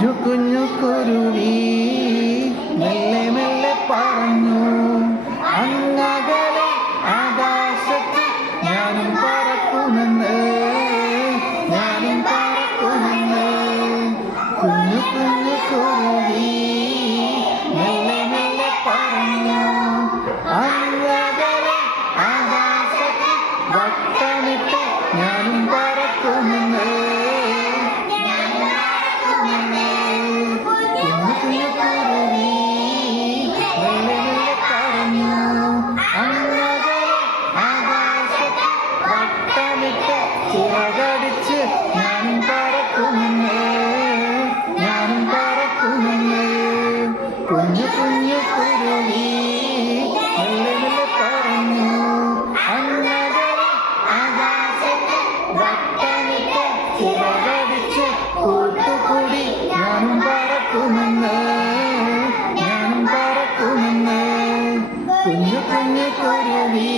കുഞ്ഞു കുഞ്ഞു കുരുവി മെല്ലെ മെല്ലെ പറഞ്ഞു, അങ്ങകലെ ആകാശത്ത് ഞാനും പറക്കുമെന്ന്, ഞാനും പറക്കുമെന്ന്. കുഞ്ഞു കുഞ്ഞു കുരുവി മെല്ലെ മെല്ലെ പറഞ്ഞു, അങ്ങകലെ ആകാശത്ത് വട്ടമിട്ട് ഞാനും പറക്കുമെന്ന്. ചിറകടിച്ച് ഞാനും പറക്കുമെന്ന്, ഞാനും പറക്കുമെന്ന്. കുഞ്ഞു കുഞ്ഞു കുരുവി മെല്ലെ മെല്ലെ പറഞ്ഞു, അങ്ങകലെ ആകാശത്ത് വട്ടമിട്ട് ചിറകടിച്ച് കൂട്ടുകൂടി ഞാനും പറക്കുമെന്ന്, ഞാനും പറക്കുമെന്ന്. കുഞ്ഞു കുഞ്ഞു കുരുവി